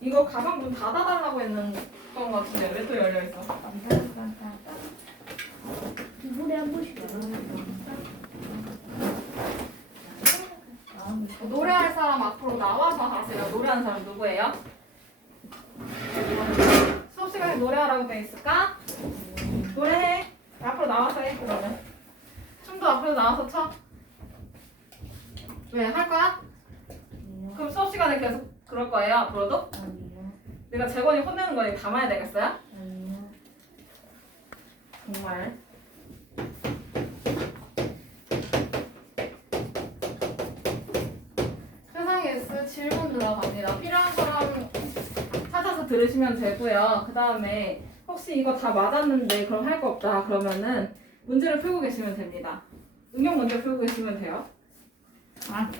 이거 가방 문 닫아달라고 했는 것 같은데 왜 또 열려있어? 두분에 한 번씩 노래할 사람 앞으로 나와서 하세요. 노래하는 사람 누구예요? 수업 시간에 노래하라고 돼 있을까? 노래해. 앞으로 나와서 해. 그러면 춤도 앞으로 나와서 춰. 왜? 할 거야? 그럼 수업 시간에 계속 그럴 거예요? 앞으로도? 아니요. 내가 재건이 혼내는 거 담아야 되겠어요? 아니요. 정말. 세상에 S 질문 들어갑니다. 필요한 사람 찾아서 들으시면 되고요. 그 다음에 혹시 이거 다 맞았는데 그럼 할 거 없다 그러면은 문제를 풀고 계시면 됩니다. 응용 문제 풀고 계시면 돼요. 아.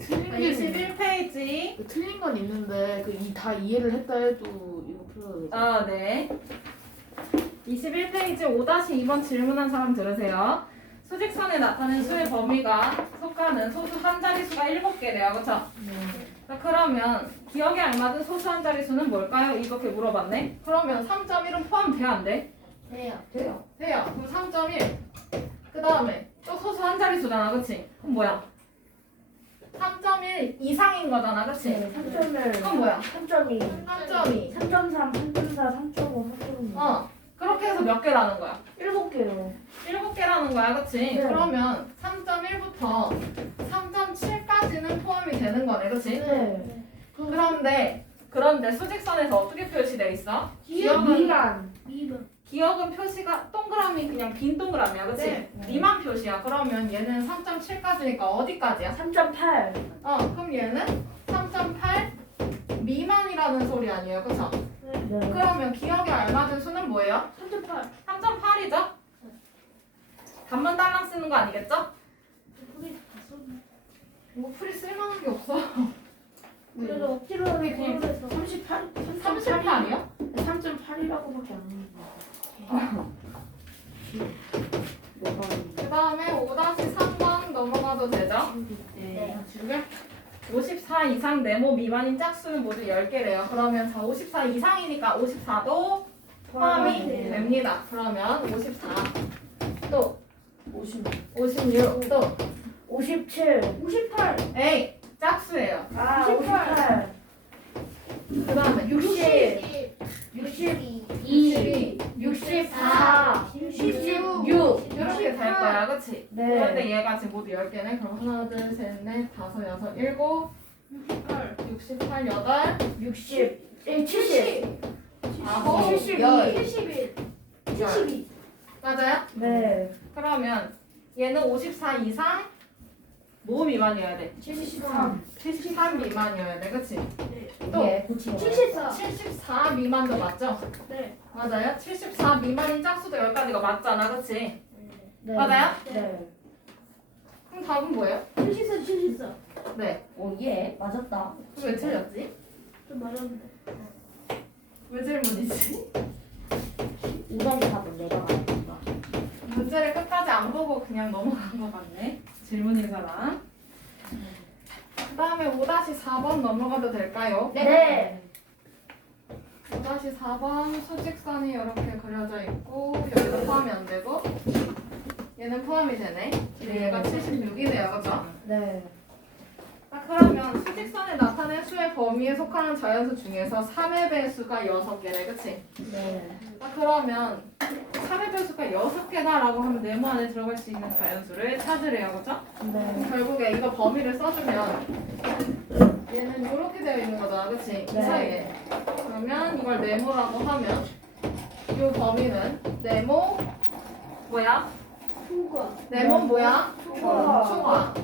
틀린 게 21페이지. 틀린 건 있는데 다 이해를 했다 해도 이거 풀어야 되죠. 아, 네. 21페이지 5-2번 질문한 사람 들으세요. 수직선에 나타낸 수의 범위가 속하는 소수 한 자릿수가 7개래요. 그쵸? 자, 그러면 기억에 알맞은 소수 한 자릿수는 뭘까요? 이렇게 물어봤네. 그러면 3.1은 포함돼야 안 돼? 돼요. 돼요. 그럼 3.1. 그 다음에 또 소수 한 자릿수잖아. 그치? 그럼 뭐야? 3.1 이상인 거잖아. 그치? 네. 3.1. 그건 뭐야? 3.2. 3.2. 3.3, 3.4, 3.5, 3.6. 그렇게 해서 몇 개라는 거야? 7개요. 7개라는 거야, 그치? 네. 그러면 3.1부터 3.7까지는 포함이 되는 거네, 그치? 네. 그런데 수직선에서 어떻게 표시돼 있어? 미만. 기억은 표시가 동그라미 그냥 빈 동그라미야, 그치? 네. 미만 표시야. 그러면 얘는 3.7까지니까 어디까지야? 3.8. 그럼 얘는 3.8 미만이라는 소리 아니에요, 그쵸? 네. 그러면 기억에 알맞은 수는 뭐예요? 3.8. 3.8이죠? 단문 딸랑 쓰는 거 아니겠죠? 뭐 풀이 쓸만한 게 없어. 그래도 억지로 하는 그냥 걸로 해서 38이요? 3.8이라고밖에 안 그 다음에 5-3번 넘어가도 되죠? 네. 지금 54 이상 네모 미만인 짝수는 모두 10개래요. 그러면 54 이상이니까 54도 포함이 됩니다. 그러면 54, 또 56, 또 57. 58. 에이, 짝수예요. 58. 그 다음에 60. 62. 64. 66. 이렇게 될 거야, 그치? 네. 그런데 얘가 지금 모두 10개네. 그럼 하나, 둘, 셋, 넷, 다섯, 여섯, 일곱, 68, 8, 60. 70. 아홉, 72. 열. 72. 맞아요? 네. 그러면 얘는 54 이상 뭐 미만이어야 돼? 73. 73 미만이어야 돼, 그치? 또 네. 74. 74 미만도 맞죠? 네. 맞아요? 74 미만인 짝수도 10가지가 맞잖아, 그치? 네. 맞아요? 네. 그럼 답은 뭐예요? 74. 네. 오, 예. 맞았다. 왜 틀렸지? 좀 맞았는데. 왜 질문이지? 5단계 답은 내가 맞았다. 문제를 끝까지 안 보고 그냥 넘어간 것 같네. 질문인 사람. 그 다음에 5-4번 넘어가도 될까요? 네. 5-4번 수직선이 이렇게 그려져 있고 여기도 포함이 안 되고 얘는 포함이 되네. 근데 얘가 76이네요, 그죠? 네. 그러면 수직선에 나타낸 수의 범위에 속하는 자연수 중에서 3의 배수가 6개래, 그치? 네. 그러면 3의 배수가 6개다라고 하면 네모 안에 들어갈 수 있는 자연수를 찾으래요, 그죠? 네. 결국에 이거 범위를 써주면 얘는 이렇게 되어 있는 거잖아, 그치? 이 네. 사이에. 그러면 이걸 네모라고 하면 이 범위는 네모 뭐야? 초과. 네모 뭐야? 초과. 초과.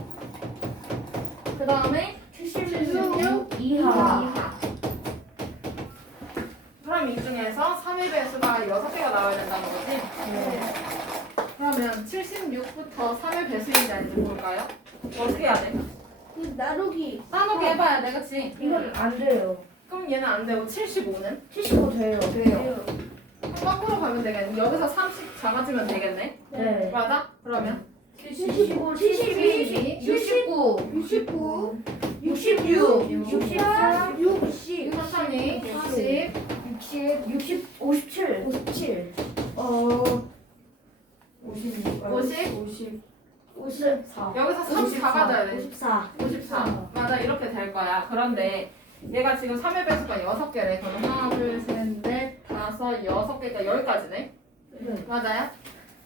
그 다음에 76 이하. 이하. 그럼 이 중에서 3의 배수가 6개가 나와야 된다는 거지? 네. 그러면 76부터 3의 배수인지 아닌지 볼까요? 어떻게 해야 돼? 나누기. 나누기 해봐야 돼, 그치? 이건 안 돼요. 그럼 얘는 안 되고 75는? 75 돼요. 돼요. 그럼 거꾸로 가면 되겠네. 여기서 30 작아지면 되겠네. 네. 맞아? 그러면 75, 72, 69 69, 66 64, 60, 천천히 60 57. 57 56, 50 54. 여기서 3 작아져야 돼. 54. 54 맞아 이렇게 될 거야. 그런데 얘가 지금 3의 배수가 6개래. 그럼 하나 둘셋넷 다섯 6개니까 10까지네. 네. 맞아요?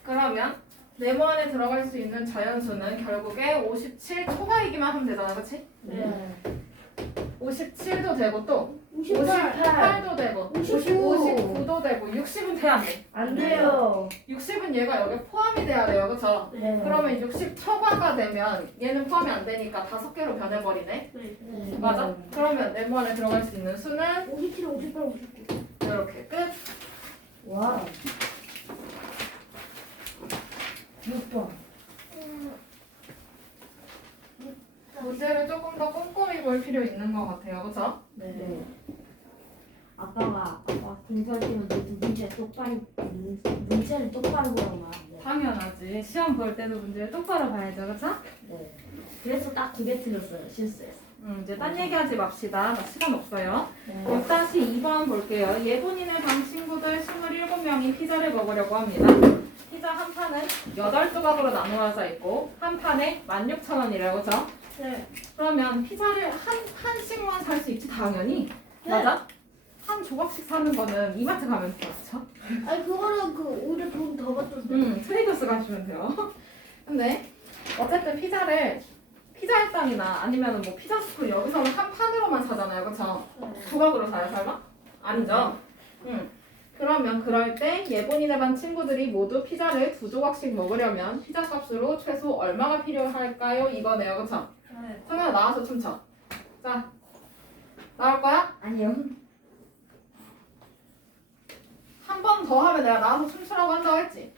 그러면 네모 안에 들어갈 수 있는 자연수는 결국에 57 초과이기만 하면 되잖아. 그치? 네. 57도 되고 또 58. 58도 되고 59. 59도 되고 60은 돼야 돼. 안 돼요. 60은 얘가 여기 포함이 돼야 돼요. 그쵸? 네. 그러면 60 초과가 되면 얘는 포함이 안 되니까 5개로 변해버리네. 네. 맞아? 그러면 네모 안에 들어갈 수 있는 수는 57, 58, 59. 이렇게 끝. 와. 6번. 문제를 조금 더 꼼꼼히 볼 필요 있는 것 같아요. 그쵸? 네. 아빠가 공부할 때는 문제를 똑바로 보라고 말하는데. 당연하지. 시험 볼 때도 문제를 똑바로 봐야죠. 그쵸? 네. 그래서 딱 2개 틀렸어요. 실수해서. 이제 딴 얘기하지 맙시다. 나 시간 없어요. 네. 6-2번 볼게요. 예본인의 반 친구들 27명이 피자를 먹으려고 합니다. 피자 한 판은 8조각으로 나누어져 있고 한 판에 16,000원이래요. 그죠? 네. 그러면 피자를 한 판씩만 살 수 있지 당연히. 맞아? 한 조각씩 사는 거는 이마트 가면 돼요. 그쵸? 아니 그거는 오히려 돈 더 받던데. 트레이더스 가시면 돼요. 근데 어쨌든 피자일당이나 아니면 뭐 피자스쿨 여기서는 한 판으로만 사잖아요. 그쵸? 조각으로 사요, 설마? 아니죠? 그러면 그럴 때 예본인의 반 친구들이 모두 피자를 2조각씩 먹으려면 피자 값으로 최소 얼마가 필요할까요? 이거네요. 그쵸? 네. 성현아 나와서 춤춰. 자, 나올 거야? 아니요. 한 번 더 하면 내가 나와서 춤추라고 한다고 했지?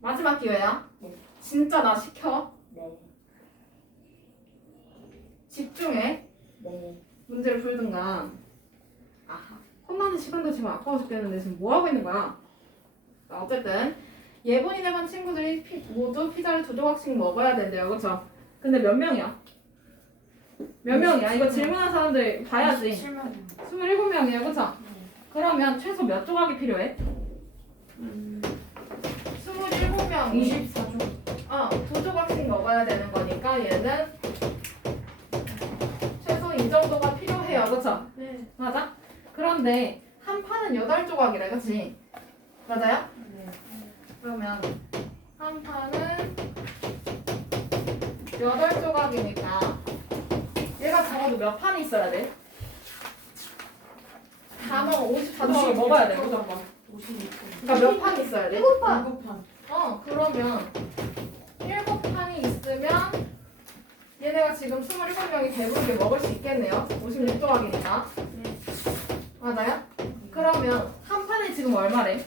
마지막 기회야. 진짜 나 시켜. 네. 집중해. 네. 문제를 풀든가. 아하. 혼나는 시간도 지금 아까워 죽겠는데 지금 뭐 하고 있는 거야? 자, 어쨌든 예본인의 반 친구들이 모두 피자를 2조각씩 먹어야 된대요. 그쵸? 근데 몇 명이야? 몇 명이야? 이거 질문한 사람들 봐야지. 27명이에요. 그쵸? 그러면 최소 몇 조각이 필요해? 27명이 24조. 2조각씩 먹어야 되는 거니까 얘는 최소 이 정도가 필요해요. 그쵸? 네. 맞아? 그런데 한 판은 8조각이래. 그치? 맞아요? 네. 그러면 한 판은 8조각이니까 얘가 적어도 몇 판이 있어야 돼? 다 먹어. 54조각을 먹어야 돼. 무조건. 56분 그러니까 몇 판 있어야 돼? 7판. 7판 그러면 7판이 있으면 얘네가 지금 27명이 배부르게 먹을 수 있겠네요. 56조각이니까. 맞아요? 그러면 한 판에 지금 얼마래?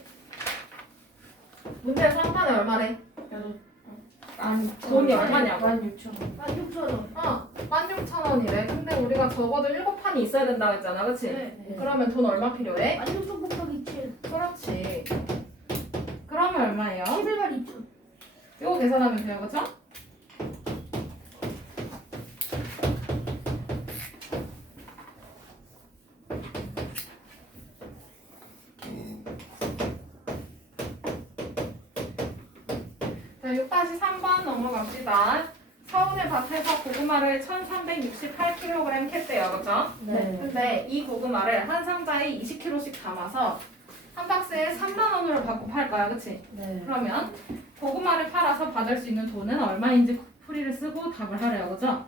문제에서 한 판에 얼마래? 돈이 얼마냐고? 16,000원 16,000원. 16,000원이래. 근데 우리가 적어도 7판이 있어야 된다고 했잖아. 그치? 네. 그러면 돈 얼마 필요해? 16,000 곱하기 7. 그렇지. 그러면 얼마예요? 11만 2천. 이거 계산하면 돼요. 그쵸? 자, 6-3번 넘어갑시다. 서운의 밭에서 고구마를 1368kg 캤대요. 그쵸? 네. 근데 이 고구마를 한 상자에 20kg씩 담아서 한 박스에 3만 원으로 받고 팔 거야. 그치? 네. 그러면 고구마를 팔아서 받을 수 있는 돈은 얼마인지 풀이를 쓰고 답을 하래요. 그죠?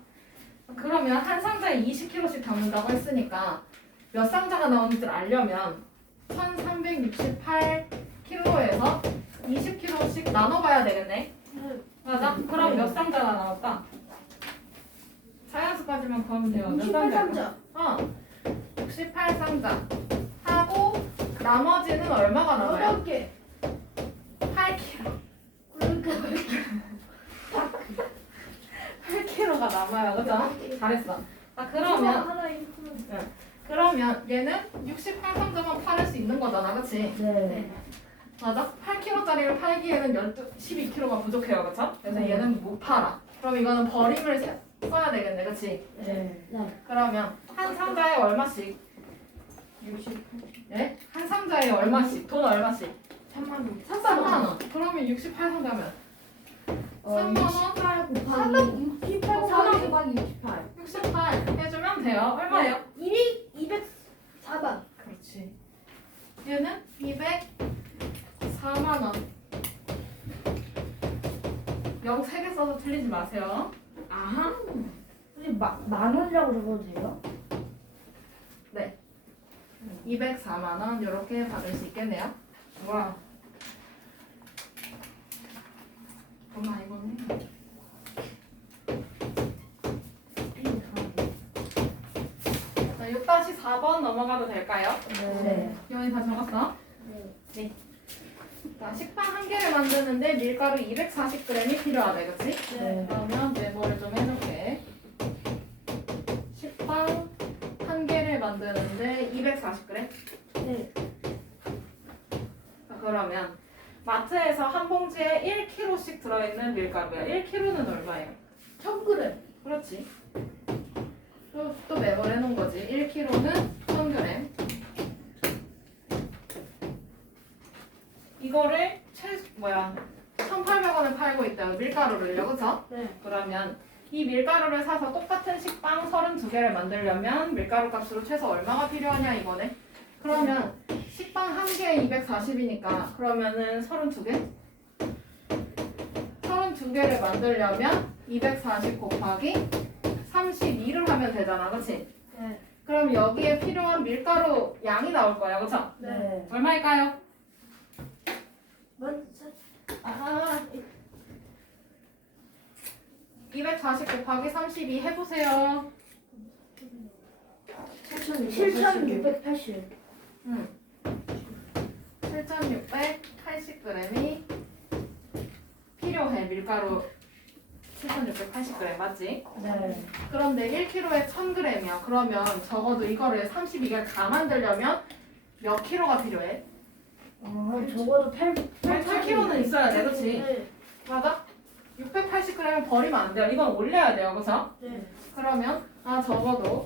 그러면 한 상자에 20kg씩 담는다고 했으니까 몇 상자가 나오는지 알려면 1368kg에서 20kg씩 나눠봐야 되겠네. 맞아? 그럼 몇 상자가 나올까? 자연수까지만 구하면 돼요. 몇 68상자. 68상자 하고 나머지는 얼마가 나와요? 8개. 8kg. 그러니까 8kg가 남아요. 그죠? 잘했어. 자, 그러면 하나 1kg. 그러면 얘는 68상점은 팔을 수 있는 거잖아, 그치? 네. 맞아? 8kg짜리를 팔기에는 12kg가 부족해요, 그쵸? 그래서 네. 얘는 못 팔아. 그럼 이거는 버림을 써야 되겠네, 그치? 네. 네. 그러면 한 상자에 얼마씩? 60. 예? 한 상자에 얼마씩? 돈 얼마씩? 3만 원. 3만 원. 그러면 68상자면 3만 원? 68 곱하기 68 곱하기 68. 68 해주면 돼요. 얼마예요? 204만. 그렇지. 얘는 204만 원. 0 3개 써서 틀리지 마세요. 아하. 근데 만 원이라고 적어도 돼요? 204만 원 이렇게 받을 수 있겠네요. 와. 돈 많이 버네. 자, 6-4번 넘어가도 될까요? 네. 기원이 다 적었어? 네. 자, 식빵 한 개를 만드는데 밀가루 240g이 필요하대, 그치? 네. 그러면 메모를 좀 해놓게. 식빵 한 개를 만드는데 240g? 네. 자, 그러면 마트에서 한 봉지에 1kg씩 들어있는 밀가루야. 1kg는 얼마예요? 1000g. 그렇지. 또 메모를 해놓은 거지. 1kg는 1000g. 이거를 1,800원에 팔고 있다고 밀가루를요, 그쵸? 네. 그러면 이 밀가루를 사서 똑같은 식빵 32개를 만들려면 밀가루 값으로 최소 얼마가 필요하냐 이거네. 그러면 식빵 한 개에 240이니까 그러면은 32개? 32개를 만들려면 240 곱하기 32를 하면 되잖아, 그치? 네. 그럼 여기에 필요한 밀가루 양이 나올 거야, 그쵸? 네. 얼마일까요? 아, 240 곱하기 32 해보세요. 7,680. 7,680g이 필요해. 밀가루 7,680g 맞지? 네. 그런데 1kg에 1,000g이야. 그러면 적어도 이거를 32개를 다 만들려면 몇 킬로가 필요해? 적어도 8kg는 있어야 돼, 그치? 네. 맞아? 680g을 버리면 안 돼요. 이건 올려야 돼요, 그쵸? 네. 그러면 적어도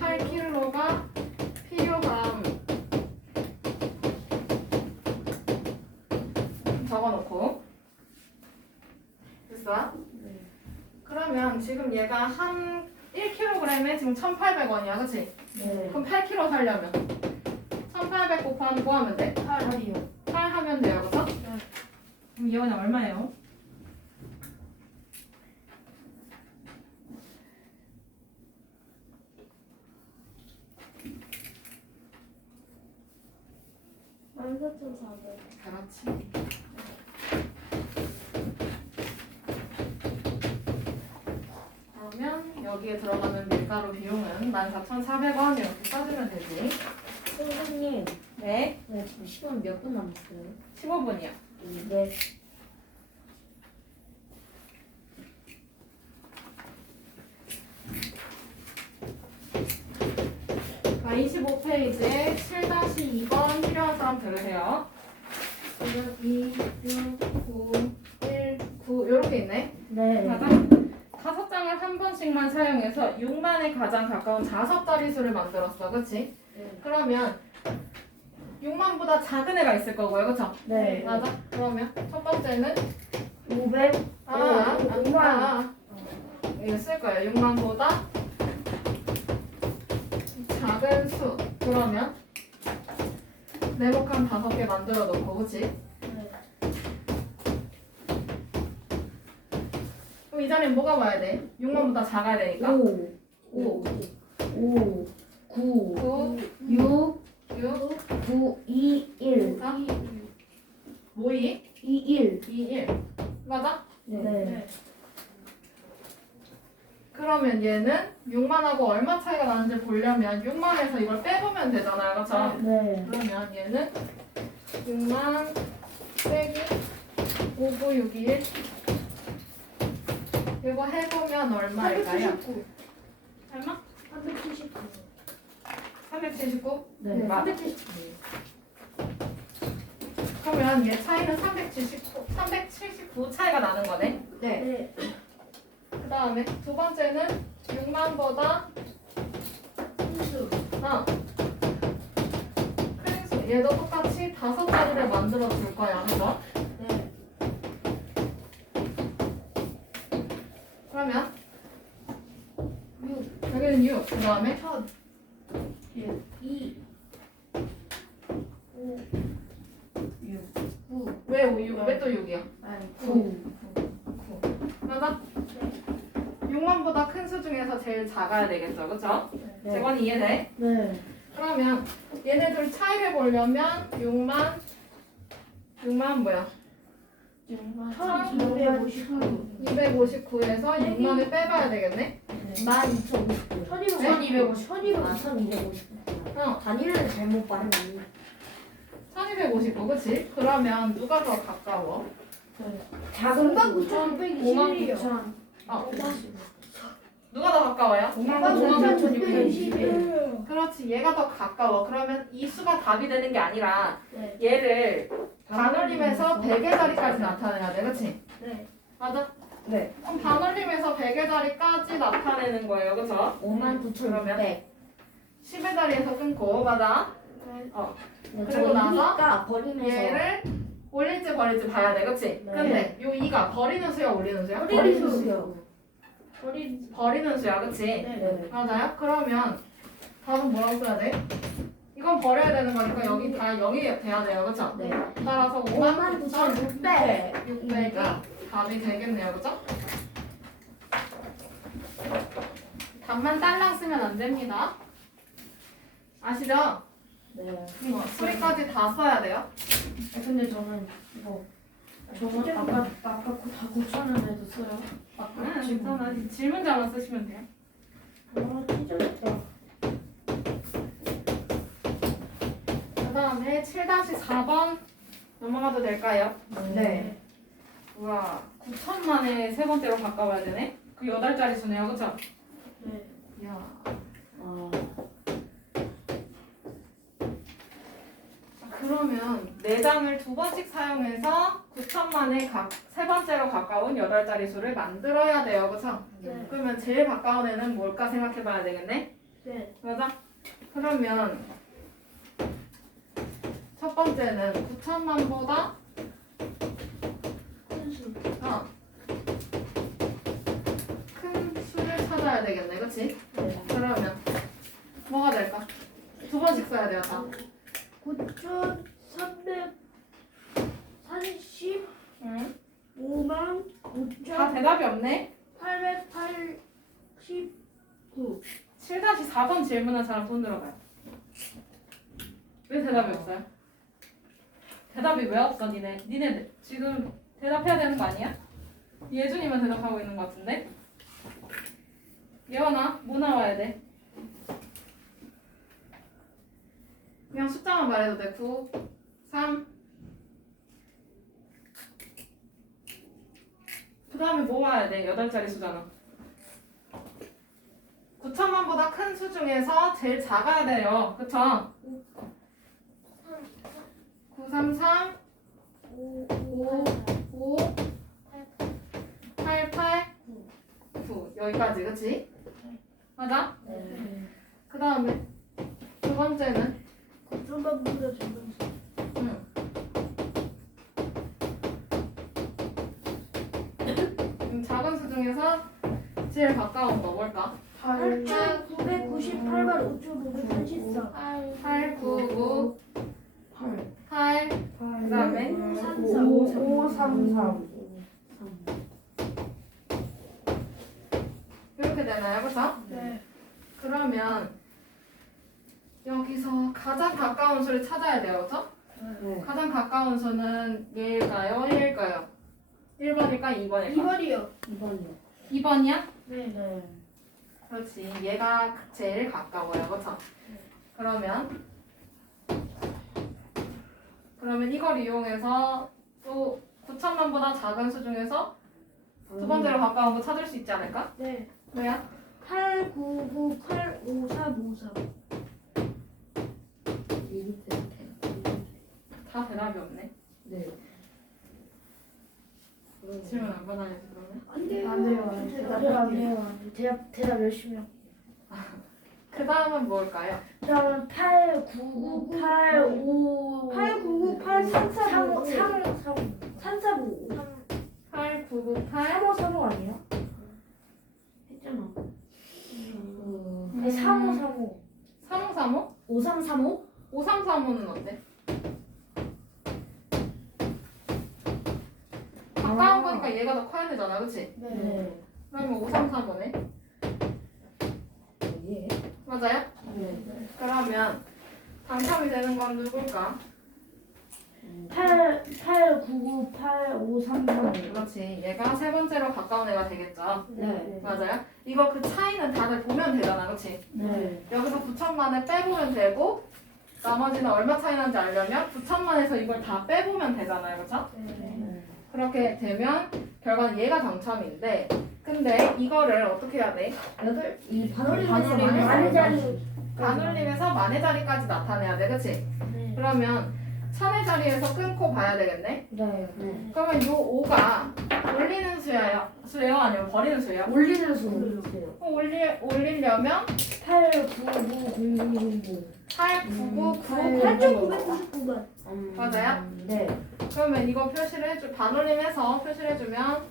8kg가 필요함. 적어놓고 됐어? 네. 그러면 지금 얘가 한 1kg에 지금 1,800원이야, 그치? 네. 그럼 8kg 살려면 1,800 곱하면 뭐 하면 돼? 8이요. 8 하면 돼요, 그쵸? 그럼 이원이 얼마예요? 그렇지. 그러면 여기에 들어가는 밀가루 비용은 14,400원 이렇게 써주면 되지. 선생님, 네, 네, 지금 시간 몇 분 남았어요? 15분이요. 네. 자, 25페이지에 7-2번 필요한 사람 들으세요. 2, 6, 9, 1, 9 이렇게 있네. 네. 맞아? 5장을 한 번씩만 사용해서 6만에 가장 가까운 자석자리수를 만들었어, 그치? 네. 그러면 6만보다 작은 애가 있을 거고요, 그쵸? 네. 맞아? 그러면 첫 번째는 500. 이거 쓸 거예요. 6만보다 작은 수. 그러면 네모칸 5개 만들어 놓고, 그치? 네. 그럼 이 자리는 뭐가 와야 돼? 6만보다 작아야 되니까. 5, 5, 5, 9, 9, 6, 6, 9, 2, 1. 모이, 2, 1. 2, 1. 맞아? 네. 그러면 얘는 6만하고 얼마 차이가 나는지 보려면 6만에서 이걸 빼보면 되잖아요, 그쵸? 네. 그러면 얘는 6만 빼기 5961 이거 해보면 얼마일까요? 설마? 379. 379? 네. 맞아. 379. 그러면 얘 차이는 379 차이가 나는 거네. 네. 네. 그 다음에 두 번째는 6만보다 순수. 큰 수. 얘도 똑같이 5자리를 만들어 줄 거야. 그죠? 네. 그러면 6. 여기는 6. 그 다음에 1000. 2. 5. 6. 9. 왜 또 6이야? 아니, 9. 9. 9. 맞아? 6만보다 큰 수 중에서 제일 작아야 되겠죠. 그쵸? 네. 재건이 이해돼? 네. 그러면 얘네들 차이를 보려면 6만 뭐야? 1259. 259에서 6만을 빼봐야 되겠네? 1259. 1250. 1250. 어, 단위를 잘못 봤네. 1259, 그치? 그러면 누가 더 가까워? 작은 59,621이요. 어, 누가 더 가까워요? 59,621. 그렇지, 얘가 더 가까워. 그러면 이 수가 답이 되는 게 아니라 네. 얘를 반올림해서 100의 자리까지 나타내야 돼, 그치? 네. 맞아? 네. 그럼 반올림해서 100의 자리까지 나타내는 거예요, 그쵸? 59,600. 10의 자리에서 끊고, 맞아? 어, 그리고 그리고 나서 버리면서 얘를 올릴지 버릴지 봐야 돼, 그치? 네. 근데 요 2가 버리는 수야, 올리는 수야? 버리는 수요. 버리는 수야, 그치? 네. 맞아요? 그러면 답은 뭐라고 써야 돼? 이건 버려야 되는 거니까 여기 다 0이 돼야 돼요, 그쵸? 네. 따라서 59,600. 600이 답이 되겠네요, 그쵸? 답만 딸랑 쓰면 안 됩니다. 아시죠? 네. 소리까지 다 써야 돼요. 근데 저는 이거 저는 아까 다 고쳤는데도 써요. 괜찮아. 질문자만 쓰시면 돼요. 찢어졌다. 그 다음에 7-4번 넘어가도 될까요? 네. 우와, 9천만에 세 번째로 가까워야 되네? 그 8자리 수네요, 그쵸? 네. 이야. 그러면 4장을 2번씩 사용해서 9천만에 세 번째로 가까운 8자리 수를 만들어야 돼요, 그쵸? 네. 그러면 제일 가까운 애는 뭘까 생각해봐야 되겠네? 네. 맞아? 그러면 첫 번째는 9천만보다 순수. 큰 수를 찾아야 되겠네, 그치? 네. 그러면 뭐가 될까? 2번씩 써야 돼요, 다. 9,345만 응? 9,889. 다 대답이 없네? 7-4번 질문한 사람 손 들어봐요. 왜 대답이 없어요? 대답이 왜 없어, 니네 지금 대답해야 되는 거 아니야? 예준이만 대답하고 있는 거 같은데? 예원아, 뭐 나와야 돼? 그냥 숫자만 말해도 돼. 9, 3. 그 다음에 뭐 와야 돼? 8자리 수잖아. 9천만보다 큰 수 중에서 제일 작아야 돼요. 그쵸? 933, 5, 5, 8, 8, 9. 여기까지, 그치? 맞아? 네. 그 다음에 두 번째는 9,000만보다 작은 수. 작은 수 중에서 제일 가까운 거 뭘까? 8,998만 5,534. 8, 9, 9, 8, 그 다음에 533. 이렇게 되나요? 그쵸? 네. 그러면 여기서 가장 가까운 수를 찾아야 돼요. 그쵸? 네. 가장 가까운 수는 얘일까요? 얘일까요? 1번일까? 2번일까? 2번이요. 2번이요. 2번이야? 네. 네. 그렇지. 얘가 제일 가까워요. 그쵸? 그러면 이걸 이용해서 또 9천만보다 작은 수 중에서 두 번째로 가까운 거 찾을 수 있지 않을까? 네. 왜야? 899855353. 다 대답이 없네. 네. 질문 안 받아야지 그러면. 안 돼요. 안 돼요. 안 돼요. 대답 열심히 할게요. 그 다음은 뭘까요? 다음은 89985 8998345 345 8998 3535 아니에요? 했잖아. 3535 3535? 5335 5335는 어때? 가까운 거니까 얘가 더 커야 되잖아, 그치? 네. 그러면 5335네. 예. 맞아요? 네. 그러면 당첨이 되는 건 누굴까? 8998533 그렇지. 얘가 세 번째로 가까운 애가 되겠죠. 네. 맞아요? 이거 그 차이는 다들 보면 되잖아, 그치? 네. 여기서 9천만을 빼보면 되고 나머지는 얼마 차이 나는지 알려면 9천만에서 이걸 다 빼보면 되잖아요, 그쵸? 네. 그렇게 되면 결과는 얘가 당첨인데 근데 이거를 어떻게 해야 돼? 이 반올림에서 많은 자리. 반올림에서 만의 자리까지 나타내야 돼, 그치? 네. 그러면 천의 자리에서 끊고 봐야 되겠네? 네. 그러면 요 5가 올리는 수예요? 아니면 버리는 수예요? 올리는 수. 올리려면 8990000. 89999 맞아요? 네. 그러면 이거 표시를 반올림해서 표시를 해주면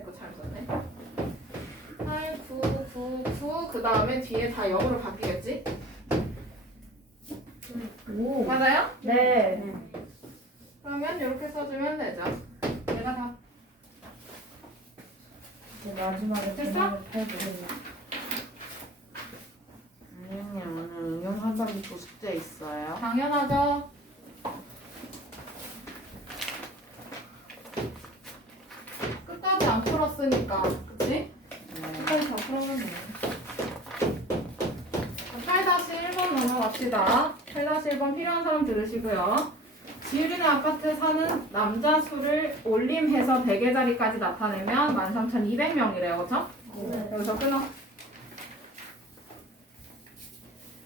이거 잘 썼네 8999 그 다음에 뒤에 다 0으로 바뀌겠지? 오. 맞아요? 네. 그러면 이렇게 써주면 되죠 얘가 다 이제 마지막에 됐어? 선생님 오늘 응용하다니 또 숙제 있어요? 당연하죠 끝까지 안 풀었으니까 그치? 끝까지 다 풀어면 돼 8-1번 넘어갑시다 8-1번 필요한 사람 들으시고요 지율이네 아파트에 사는 남자 수를 올림해서 100의 자리까지 나타내면 13,200명이래요 그쵸? 네. 여기서 끊어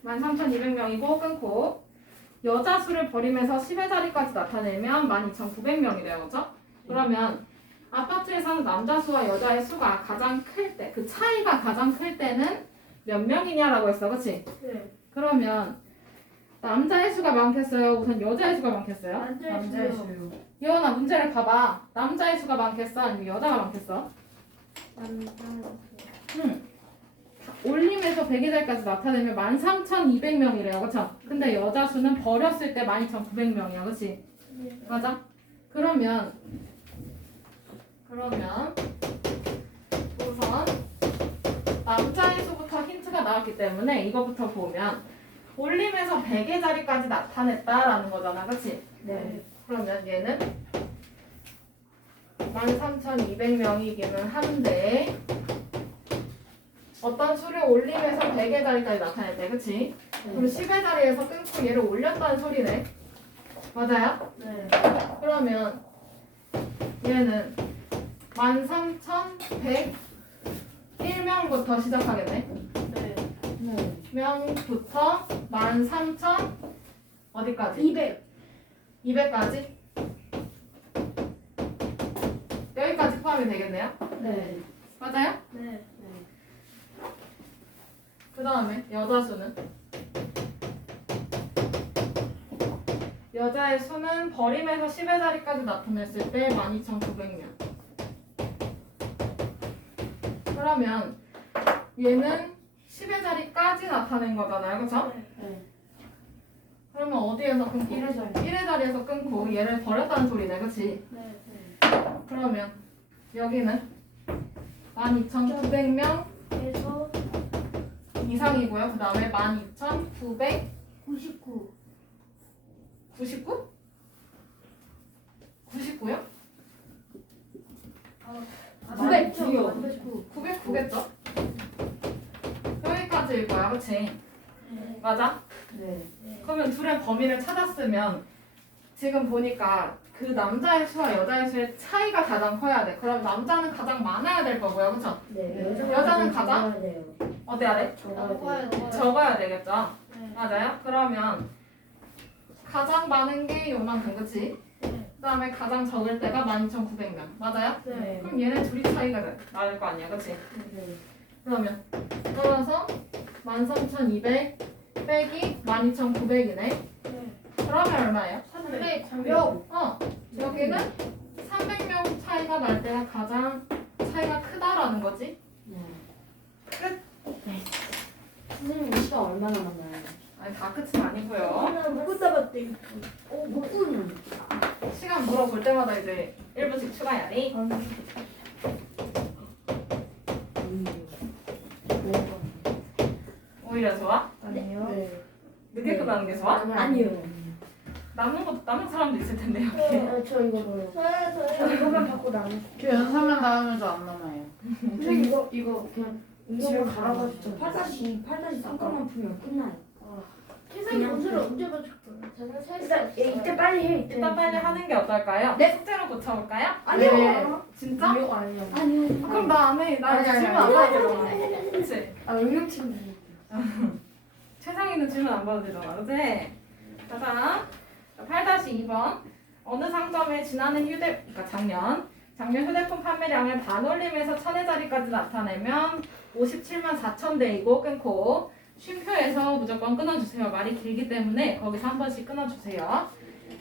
13,200명이고 끊고 여자 수를 버리면서 10의 자리까지 나타내면 12,900명이래요 그쵸? 그러면 아파트에 사는 남자 수와 여자의 수가 가장 클 때, 그 차이가 가장 클 때는 몇 명이냐라고 했어, 그치? 네. 그러면 남자의 수가 많겠어요? 우선 여자의 수가 많겠어요? 남자의 수. 예원아 문제를 봐봐. 남자의 수가 많겠어? 아니면 여자가 많겠어? 올림에서 100의 자리까지 나타내면 13,200명이래요, 그쵸? 근데 여자 수는 버렸을 때 12,900명이야, 그치? 맞아? 그러면 우선 남자의 수부터 힌트가 나왔기 때문에 이거부터 보면 올림에서 100의 자리까지 나타냈다라는 거잖아, 그치? 네. 그러면 얘는 13,200명이기는 한데 어떤 수를 올림에서 100의 자리까지 나타냈대, 그치? 그럼 10의 자리에서 끊고 얘를 올렸다는 소리네. 맞아요? 네. 그러면 얘는 13,101명부터 시작하겠네. 네. 명부터 13,000 어디까지? 200. 200까지? 여기까지 포함이 되겠네요. 네. 맞아요? 네. 그 다음에 여자 수는? 여자의 수는 버림에서 10의 자리까지 나타냈을 때 12,900명. 그러면 얘는 10의 자리까지 나타낸 거잖아요. 그쵸? 네. 그러면 어디에서 끊고? 1의 자리. 1의 자리에서 끊고 얘를 버렸다는 소리네. 그치? 네. 그러면 여기는 12,900명 그래서 이상이고요. 그 다음에 12,999? 99. 99요? 900. 909겠죠? 여기까지일 거야, 그치? 네. 맞아? 네. 그러면 둘의 범위를 찾았으면 지금 보니까 그 남자의 수와 여자의 수의 차이가 가장 커야 돼. 그럼 남자는 가장 많아야 될 거고요, 그렇죠? 네. 여자는 가장? 적어야 돼요. 어때야 돼? 적어야 돼요. 적어야 되겠죠? 네. 맞아요? 그러면 가장 많은 게 요만큼, 그치? 네. 그 다음에 가장 적을 때가 12,900명. 맞아요? 네. 그럼 얘네 둘이 차이가 나을 거 아니야, 그치? 네. 그러면 따라서 13,200 빼기 12,900이네. 네. 그러면 얼마예요? 300명. 여기는 300명 차이가 날 때가 가장 차이가 크다라는 거지. 끝. 선생님 시간 얼마나 남아요? 아니 다 끝은 아니고요. 못 잡았대. 못 꾸는. 시간 물어볼 때마다 이제 1분씩 추가해야 돼. 오히려 좋아? 아니요. 네. 늦게 끝나는 게 좋아? 아니요. 남는 사람도 있을 텐데요. 저 이거 뭐요? 저 이거만 받고 나는. 그 연산면 다음에도 안 남아요. 선생님 이거 그냥 집에 갈아가지고 8-3까만 풀면 끝나요. 세상에 옷을 언제 맞출 거예요? 일단 이때 빨리 해. 일단 빨리 하는 게 어떨까요? 네. 숙제로 고쳐볼까요? 아니요. 진짜? 아니요. 그럼 나 안 해. 나 아니, 아니, 질문 안 봐도 되잖아. 그치? 응용치면 최상위는 질문 안 봐도 되잖아. 그치? 자, 다음 8-2번 어느 상점에 지난해 그러니까 작년 휴대폰 판매량을 반올림해서 1000회 자리까지 나타내면 57만 4천 대이고 끊고 쉼표에서 무조건 끊어주세요. 말이 길기 때문에 거기서 한 번씩 끊어주세요.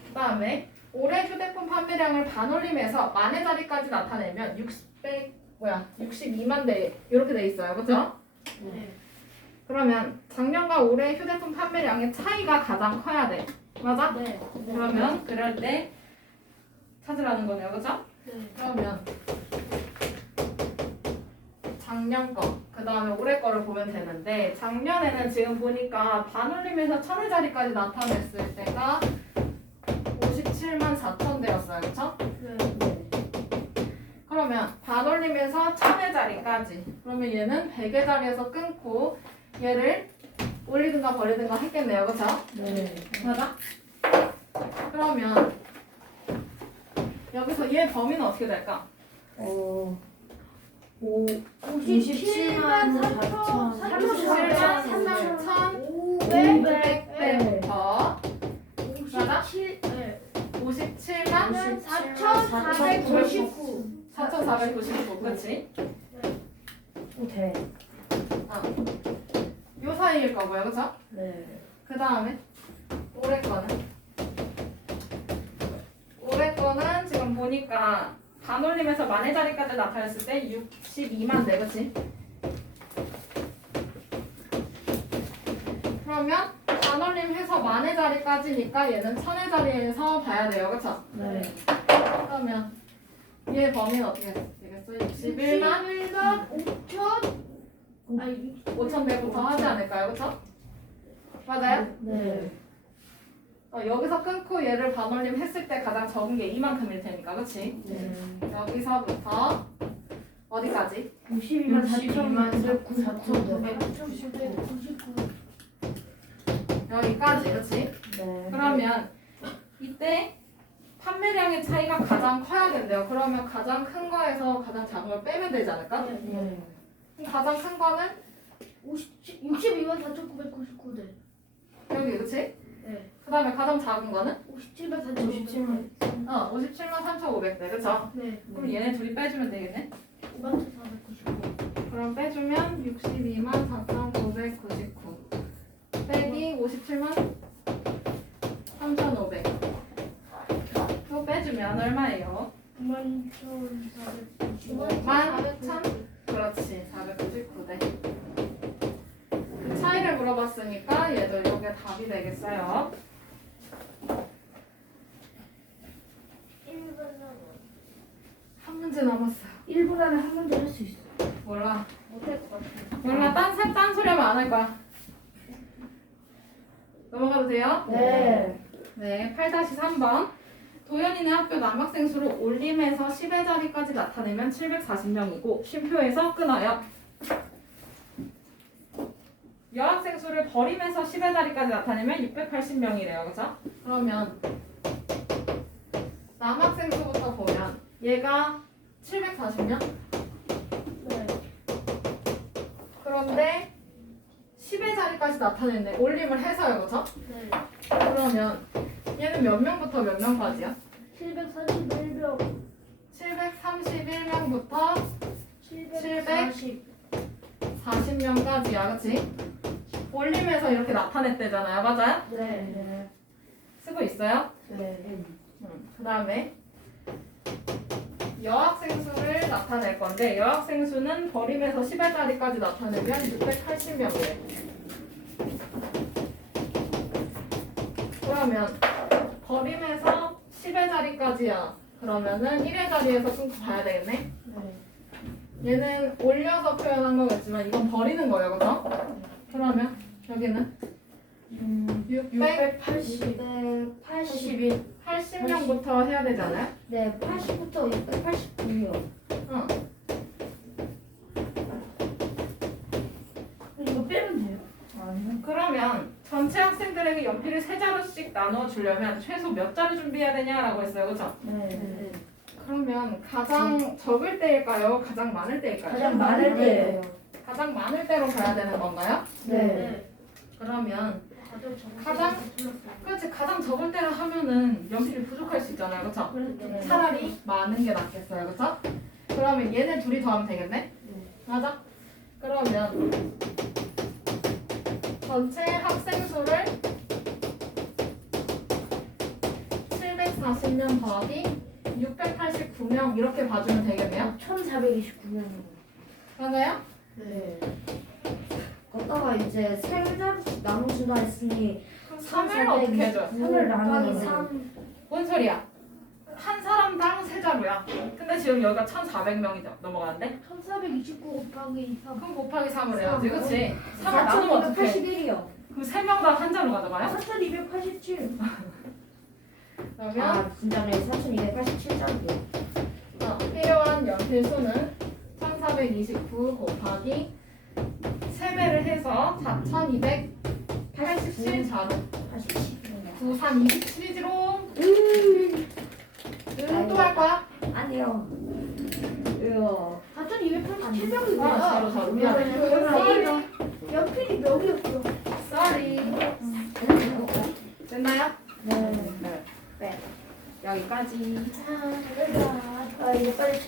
그 다음에 올해 휴대폰 판매량을 반올림해서 10,000회 자리까지 나타내면 62만 대 이렇게 돼 있어요. 그죠? 네. 그러면 작년과 올해 휴대폰 판매량의 차이가 가장 커야 돼. 맞아? 네. 그러면 그럴 때 찾으라는 거네요. 그죠? 네. 그러면 작년 거, 그 다음에 올해 거를 보면 되는데 작년에는 지금 보니까 반올림에서 1000회 자리까지 나타냈을 때가 57만 4천 대였어요. 그쵸? 네. 그러면 반올림에서 1000회 자리까지 그러면 얘는 100회 자리에서 끊고 얘를 올리든가 버리든가 했겠네요. 그쵸? 네. 맞아? 그러면 여기서 얘 범위는 어떻게 될까? 57만 4천 37만 57만 4,499. 4,499 그치? 돼. 요 사이일 거고요. 그쵸? 네. 그 다음에 올해 거는 지금 보니까 반올림에서 10,000회 자리까지 나타냈을 때 62만 대 그치? 그러면 반올림해서 10,000회 자리까지니까 얘는 1000회 자리에서 봐야 돼요. 그쵸? 네. 그러면 얘 범위는 어떻게 되겠어? 61만 5천 대부터 하지 않을까요? 그쵸? 맞아요? 네. 여기서 끊고 얘를 반올림 했을 때 가장 적은 게 이만큼일 테니까 그치? 네. 여기서부터 어디까지? 62만 4천 여기까지 그치? 네. 그러면 이때 판매량의 차이가 가장 커야겠네요. 그러면 가장 큰 거에서 가장 작은 걸 빼면 되지 않을까? 네. 그럼 가장 큰 거는 62만 4,999대. 여기 그치? 네. 그 다음에 가장 작은 거는? 57만 4,999. 57만 3,500대 그쵸? 네. 그럼 얘네 둘이 빼주면 되겠네? 54,499. 그럼 빼주면 62만 4,999 빼기 57만 3,500 또 빼주면 얼마예요? 91,499. 11,000 그렇지 499대 그 차이를 물어봤으니까 얘도 이게 답이 되겠어요. 1번 한 문제 남았어요. 1분 안에 한 문제 할 수 있어. 몰라 못할 것 같아. 몰라 딴 소리 하면 안 할 거야. 넘어가도 돼요? 네. 네 8-3번 도현이네 학교 남학생 수를 올림해서 10회 자리까지 나타내면 740명이고 쉼표에서 끊어요. 여학생 수를 버리면서 10회 자리까지 나타내면 680명이래요. 그죠? 그러면 남학생 수부터 보면 얘가 740명? 네. 그런데 10의 자리까지 나타냈네. 올림을 해서요, 그쵸? 네. 그러면 얘는 몇 명부터 몇 명까지야? 731명. 731명부터 740. 40명까지야, 그치? 올림에서 이렇게 나타냈대잖아요, 맞아요? 네. 쓰고 있어요? 네. 그 다음에 여학생 수를 나타낼 건데 여학생 수는 버림에서 10의 자리까지 나타내면 680명이래. 그러면 버림에서 10의 자리까지야. 그러면은 1의 자리에서 끊고 봐야 되겠네. 네. 얘는 올려서 표현한 거겠지만 이건 버리는 거예요, 그죠? 그러면 여기는 680. 81. 680명부터 해야 되잖아요? 네, 80부터 689명. 응. 이거 빼면 돼요? 그러면 전체 학생들에게 연필을 3자루씩 나눠 주려면 최소 몇 자루 준비해야 되냐라고 했어요, 그렇죠? 네. 그러면 가장 적을 때일까요? 가장 많을 때일까요? 가장 많을 때예요. 가장 많을 때로 가야 되는 건가요? 네. 그러면 가장 그렇지 가장 적을 때를 하면은 연필이 부족할 수 있잖아요, 그렇죠? 네. 차라리 많은 게 낫겠어요, 그렇죠? 그러면 얘네 둘이 더하면 되겠네? 네. 맞아? 그러면 전체 학생 수를 740명 더하기 689명 이렇게 봐주면 되겠네요? 1429명. 맞아요? 네. 걷다가 이제 세 자루씩 나눠준다 했으니 3을 어떻게 해줘요? 3을 나누기 네. 3. 뭔 소리야? 한 사람당 3자루야. 근데 지금 여기가 1,400명이 넘어가는데? 1429 곱하기 3. 그럼 곱하기 3을 해야지, 그치? 3을 나누면 어떻게 해? 4281이요. 그럼 3명 다 한 자루 가져가요? 4287. 그러면 아, 진짜네. 4287짜리요. 필요한 연필 수는 1429 곱하기 3배를 해서 4287자루 87. 9327이지롱 또 할 거야? 아니요. 으어. 4287명이구나. 자루 미안해 연필이 명이었어. sorry 됐나요? 네. 여기까지 아, 이제 빨리